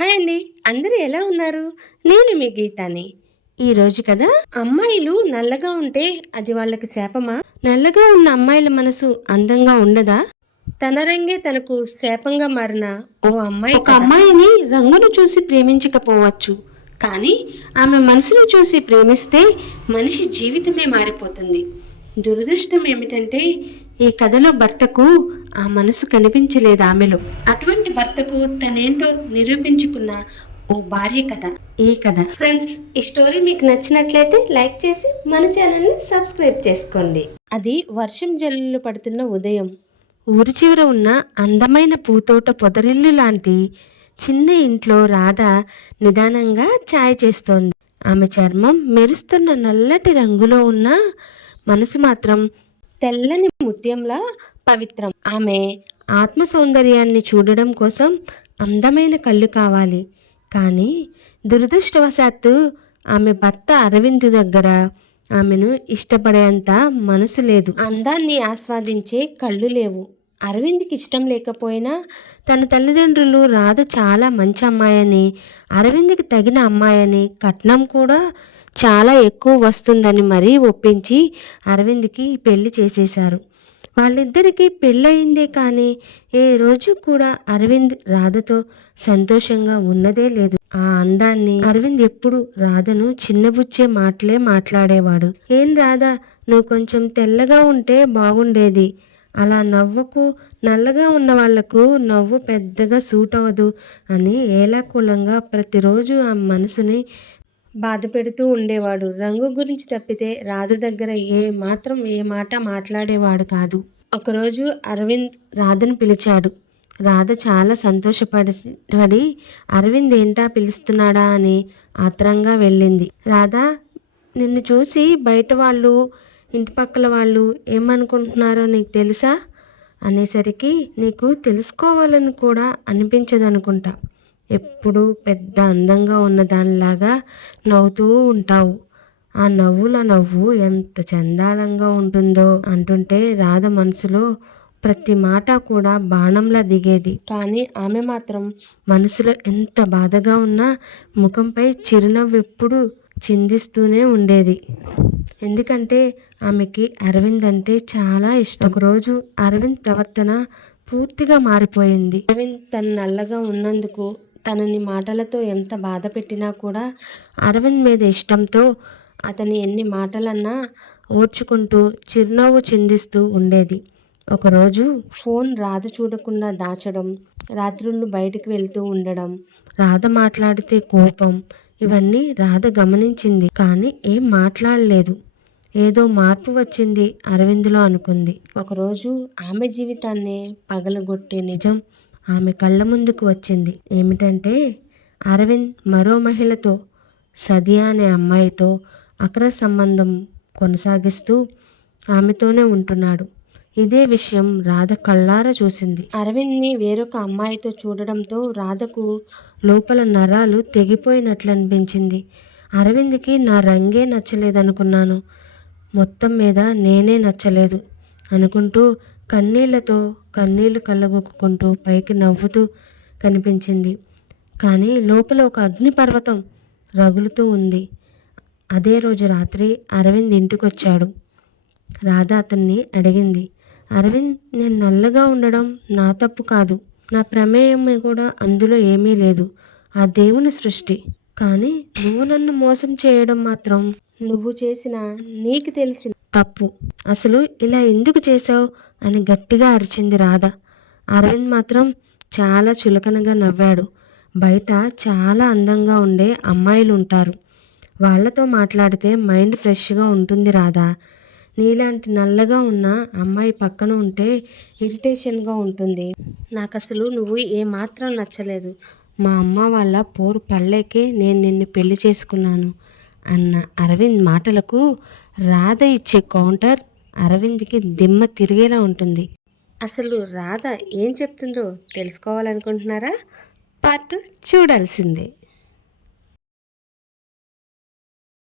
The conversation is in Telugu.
హాయ్ అండి. అందరూ ఎలా ఉన్నారు? నేను మీ గీతాని. ఈ రోజు కదా? అమ్మాయిలు నల్లగా ఉంటే అది వాళ్ళకి శాపమా? నల్లగా ఉన్న అమ్మాయిల మనసు అందంగా ఉండదా? తన రంగే తనకు శాపంగా మారిన ఓ అమ్మాయి ఒక అమ్మాయిని రంగును చూసి ప్రేమించకపోవచ్చు. కానీ ఆమె మనసును చూసి ప్రేమిస్తే మనిషి జీవితమే మారిపోతుంది. దురదృష్టం ఏమిటంటే ఈ కథలో భర్తకు ఆ మనసు కనిపించలేదు ఆమెలో. అటువంటి భర్తకు తనేంటో నిరూపించుకున్న ఓ భార్య కథ. ఈ కథ. ఫ్రెండ్స్ ఈ స్టోరీ మీకు నచ్చినట్లయితే లైక్ చేసి మన ఛానల్ని సబ్స్క్రైబ్ చేసుకోండి. అది వర్షం జల్లులు పడుతున్న ఉదయం. ఊరి చివర ఉన్న అందమైన పూతోట పొదరిల్లు లాంటి చిన్న ఇంట్లో రాధ నిదానంగా ఛాయ్ చేస్తోంది. ఆమె చర్మం మెరుస్తున్న నల్లటి రంగులో ఉన్న మనసు మాత్రం తెల్లని ముత్యంలా పవిత్రం. ఆమె ఆత్మ సౌందర్యాన్ని చూడడం కోసం అందమైన కళ్ళు కావాలి. కానీ దురదృష్టవశాత్తు ఆమె భర్త అరవింద్ దగ్గర ఆమెను ఇష్టపడేంత మనసు లేదు. అందాన్ని ఆస్వాదించే కళ్ళు లేవు. అరవింద్కి ఇష్టం లేకపోయినా తన తల్లిదండ్రులు రాధ చాలా మంచి అమ్మాయని అరవింద్కి తగిన అమ్మాయని కట్నం కూడా చాలా ఎక్కువ వస్తుందని మరీ ఒప్పించి అరవింద్కి పెళ్ళి చేసేశారు. వాళ్ళిద్దరికీ పెళ్ళయిందే కానీ ఏ రోజు కూడా అరవింద్ రాధతో సంతోషంగా ఉన్నదే లేదు. ఆ అందాన్ని అరవింద్ ఎప్పుడు రాధను చిన్నబుచ్చే మాటలే మాట్లాడేవాడు. ఏం రాధా నువ్వు కొంచెం తెల్లగా ఉంటే బాగుండేది. అలా నవ్వకు నల్లగా ఉన్న వాళ్ళకు నవ్వు పెద్దగా సూట్ అవ్వదు అని ఏలాకూలంగా ప్రతిరోజు ఆ మనసుని బాధ పెడుతూ ఉండేవాడు. రంగు గురించి తప్పితే రాధ దగ్గర ఏ మాత్రం ఏ మాట మాట్లాడేవాడు కాదు. ఒకరోజు అరవింద్ రాధను పిలిచాడు. రాధ చాలా సంతోషపడి పడి అరవింద్ ఏంటా పిలుస్తున్నాడా అని ఆత్రంగా వెళ్ళింది. రాధా నిన్ను చూసి బయట వాళ్ళు ఇంటి పక్కల వాళ్ళు ఏమనుకుంటున్నారో నీకు తెలుసా? అనేసరికి నీకు తెలుసుకోవాలని కూడా అనిపించదనుకుంటా. ఎప్పుడూ పెద్ద అందంగా ఉన్న దానిలాగా నవ్వుతూ ఉంటావు. ఆ నవ్వుల నవ్వు ఎంత చందాలంగా ఉంటుందో అంటుంటే రాధ మనసులో ప్రతి మాట కూడా బాణంలా దిగేది. కానీ ఆమె మాత్రం మనసులో ఎంత బాధగా ఉన్నా ముఖంపై చిరునవ్వు ఎప్పుడు చిందిస్తూనే ఉండేది. ఎందుకంటే ఆమెకి అరవింద్ అంటే చాలా ఇష్టం. ఒకరోజు అరవింద్ ప్రవర్తన పూర్తిగా మారిపోయింది. అరవింద్ తన నల్లగా ఉన్నందుకు తనని మాటలతో ఎంత బాధ పెట్టినా కూడా అరవింద్ మీద ఇష్టంతో అతని ఎన్ని మాటలన్నా ఓర్చుకుంటూ చిరునవ్వు చిందిస్తూ ఉండేది. ఒకరోజు ఫోన్ రాధ చూడకుండా దాచడం రాత్రుళ్ళు బయటికి వెళ్తూ ఉండడం రాధ మాట్లాడితే కోపం ఇవన్నీ రాధ గమనించింది కానీ ఏం మాట్లాడలేదు. ఏదో మార్పు వచ్చింది అరవింద్లో అనుకుంది. ఒకరోజు ఆమె జీవితాన్నే పగలగొట్టే నిజం ఆమె కళ్ళ ముందుకు వచ్చింది. ఏమిటంటే అరవింద్ మరో మహిళతో సదియా అనే అమ్మాయితో అక్ర సంబంధం కొనసాగిస్తూ ఆమెతోనే ఉంటున్నాడు. ఇదే విషయం రాధ కళ్ళారా చూసింది. అరవింద్ని వేరొక అమ్మాయితో చూడడంతో రాధకు లోపల నరాలు తెగిపోయినట్లు అనిపించింది అరవింద్కి నా రంగే నచ్చలేదనుకున్నాను. మొత్తం మీద నేనే నచ్చలేదు అనుకుంటూ కన్నీళ్ళతో కన్నీళ్ళు కళ్ళగొక్కుంటూ పైకి నవ్వుతూ కనిపించింది. కానీ లోపల ఒక అగ్నిపర్వతం రగులుతూ ఉంది. అదే రోజు రాత్రి అరవింద్ ఇంటికొచ్చాడు. రాధ అతన్ని అడిగింది అరవింద్ నేను నల్లగా ఉండడం నా తప్పు కాదు. నా ప్రమేయం కూడా అందులో ఏమీ లేదు. ఆ దేవుని సృష్టి. కానీ నువ్వు నన్ను మోసం చేయడం మాత్రం నువ్వు చేసిన నీకు తెలిసిన తప్పు. అసలు ఇలా ఎందుకు చేశావు? అని గట్టిగా అరిచింది రాధ. అరవింద్ మాత్రం చాలా చులకనగా నవ్వాడు. బయట చాలా అందంగా ఉండే అమ్మాయిలు ఉంటారు వాళ్ళతో మాట్లాడితే మైండ్ ఫ్రెష్గా ఉంటుంది రాధా. నీలాంటి నల్లగా ఉన్న అమ్మాయి పక్కన ఉంటే ఇరిటేషన్గా ఉంటుంది. నాకు అసలు నువ్వు ఏమాత్రం నచ్చలేదు. మా అమ్మ వాళ్ళ పోరు పళ్ళేకే నేను నిన్ను పెళ్ళి చేసుకున్నాను అన్న అరవింద్ మాటలకు రాధ ఇచ్చే కౌంటర్ అరవింద్కి దిమ్మ తిరిగేలా ఉంటుంది. అసలు రాధ ఏం చెప్తుందో తెలుసుకోవాలనుకుంటున్నారా? పార్ట్ చూడాల్సిందే.